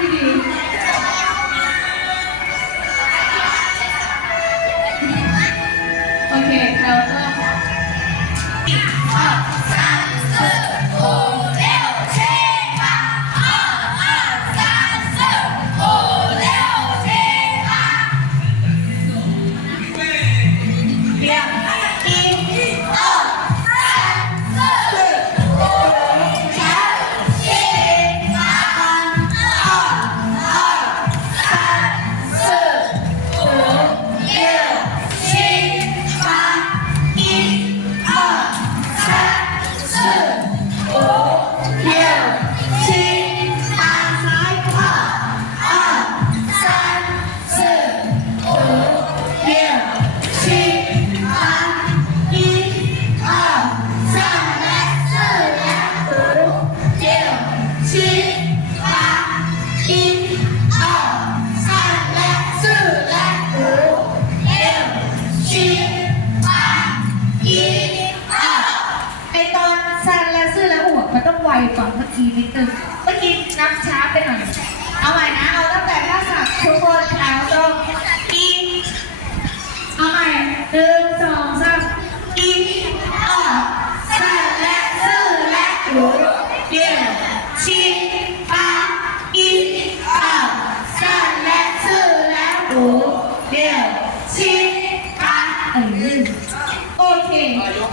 OK，好了。一二三， อินออกสั้และซื่และหูเอ็มชีปาอินออกไอตอนสั้นและซื่อและหูมันต้องไวกว่าทีนิดนึงเมื่อกี้นับช้าไปหน่อย เอาใหม่นะ เอาตั้งแต่ท่าสับทุกคนเอาตรงอินเอาใหม่หนึ่ 五六七八，很硬。OK。